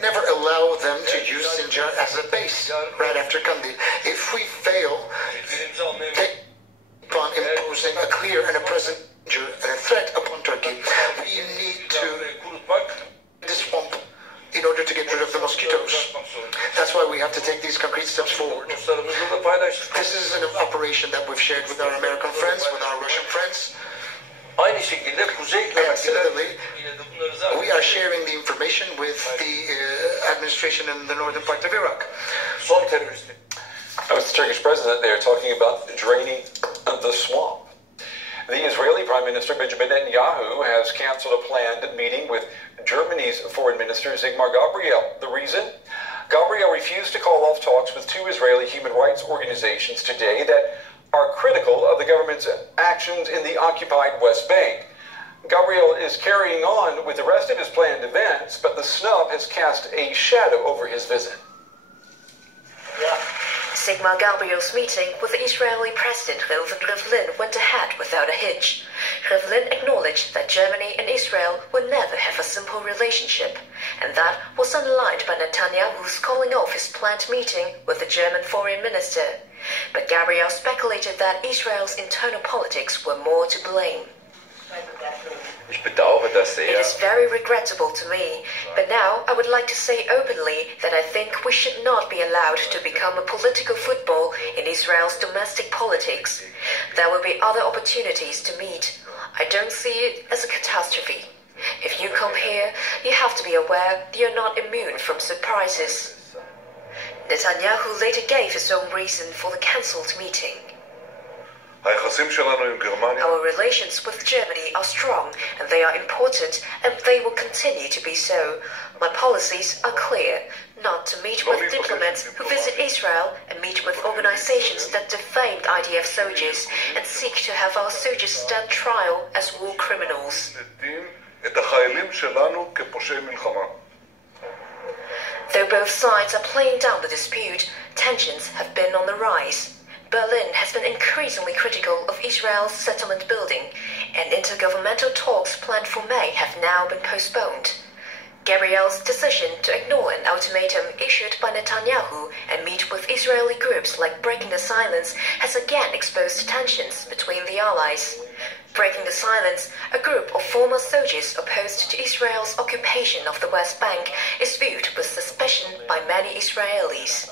Never allow them to use Sinjar as a base right after Kandil. If we fail, they upon imposing a clear and a present danger and a threat upon Turkey, we need to this swamp in order to get rid of the mosquitoes. That's why we have to take these concrete steps forward. This is an operation that we've shared with our American friends, with our Russian friends. And similarly, we are sharing the information with the administration in the northern part of Iraq. With the Turkish president there talking about draining the swamp. The Israeli Prime Minister Benjamin Netanyahu has canceled a planned meeting with Germany's Foreign Minister Sigmar Gabriel. The reason? Gabriel refused to call off talks with two Israeli human rights organizations today that are critical of the government's actions in the occupied West Bank. Gabriel is carrying on with the rest of his planned events, but the snub has cast a shadow over his visit. Sigmar Gabriel's meeting with the Israeli President Rivlin went ahead without a hitch. Rivlin acknowledged that Germany and Israel would never have a simple relationship, and that was underlined by Netanyahu's calling off his planned meeting with the German foreign minister. But Gabriel speculated that Israel's internal politics were more to blame. It is very regrettable to me, but now I would like to say openly that I think we should not be allowed to become a political football in Israel's domestic politics. There will be other opportunities to meet. I don't see it as a catastrophe. If you come here, you have to be aware that you're not immune from surprises. Netanyahu later gave his own reason for the cancelled meeting. Our relations with Germany are strong, and they are important, and they will continue to be so. My policies are clear: not to meet with diplomats who visit Israel and meet with organizations that defamed IDF soldiers and seek to have our soldiers stand trial as war criminals. Though both sides are playing down the dispute, tensions have been on the rise. Berlin has been increasingly critical of Israel's settlement building, and intergovernmental talks planned for May have now been postponed. Gabriel's decision to ignore an ultimatum issued by Netanyahu and meet with Israeli groups like Breaking the Silence has again exposed tensions between the allies. Breaking the Silence, a group of former soldiers opposed to Israel's occupation of the West Bank, is viewed with suspicion by many Israelis.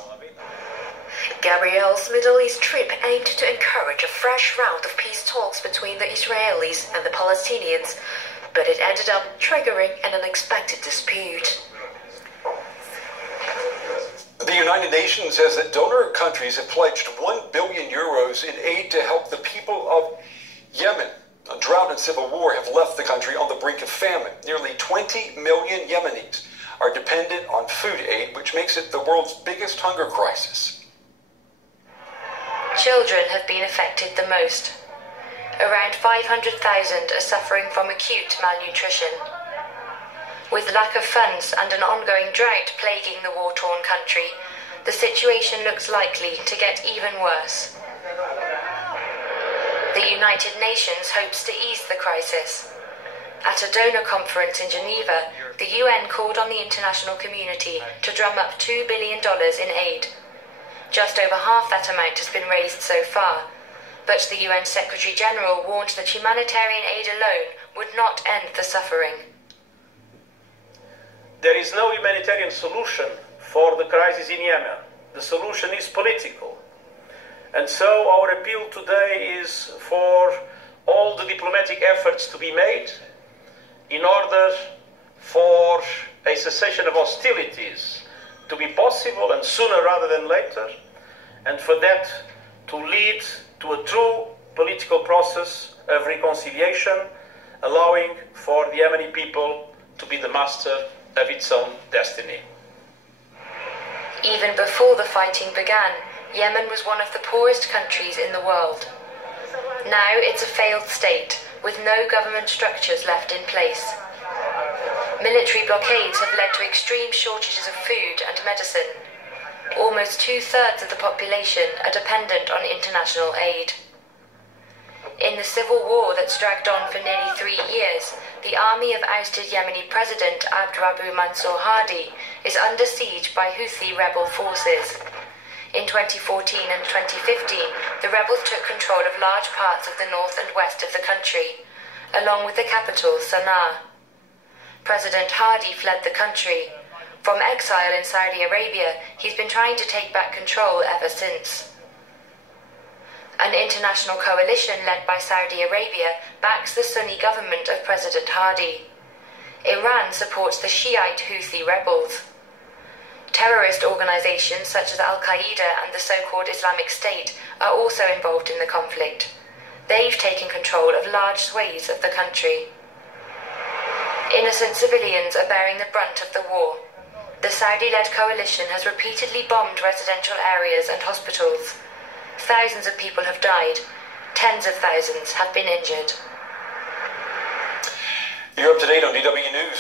Gabriel's Middle East trip aimed to encourage a fresh round of peace talks between the Israelis and the Palestinians, but it ended up triggering an unexpected dispute. The United Nations says that donor countries have pledged €1 billion in aid to help the people of Yemen. A drought and civil war have left the country on the brink of famine. Nearly 20 million Yemenis are dependent on food aid, which makes it the world's biggest hunger crisis. Children have been affected the most. Around 500,000 are suffering from acute malnutrition. With lack of funds and an ongoing drought plaguing the war-torn country, the situation looks likely to get even worse. The United Nations hopes to ease the crisis. At a donor conference in Geneva, the UN called on the international community to drum up $2 billion in aid. Just over half that amount has been raised so far, but the UN Secretary-General warned that humanitarian aid alone would not end the suffering. There is no humanitarian solution for the crisis in Yemen. The solution is political. And so our appeal today is for all the diplomatic efforts to be made in order for a cessation of hostilities to be possible, and sooner rather than later, and for that to lead to a true political process of reconciliation, allowing for the Yemeni people to be the master of its own destiny. Even before the fighting began, Yemen was one of the poorest countries in the world. Now it's a failed state, with no government structures left in place. Military blockades have led to extreme shortages of food and medicine. Almost 2/3 of the population are dependent on international aid. In the civil war that's dragged on for nearly 3 years, the army of ousted Yemeni President Abdrabbu Mansour Hadi is under siege by Houthi rebel forces. In 2014 and 2015, the rebels took control of large parts of the north and west of the country, along with the capital, Sana'a. President Hadi fled the country. From exile in Saudi Arabia, he's been trying to take back control ever since. An international coalition led by Saudi Arabia backs the Sunni government of President Hadi. Iran supports the Shiite Houthi rebels. Terrorist organizations such as Al-Qaeda and the so-called Islamic State are also involved in the conflict. They've taken control of large swathes of the country. Innocent civilians are bearing the brunt of the war. The Saudi-led coalition has repeatedly bombed residential areas and hospitals. Thousands of people have died. Tens of thousands have been injured. You're up to date on DW News.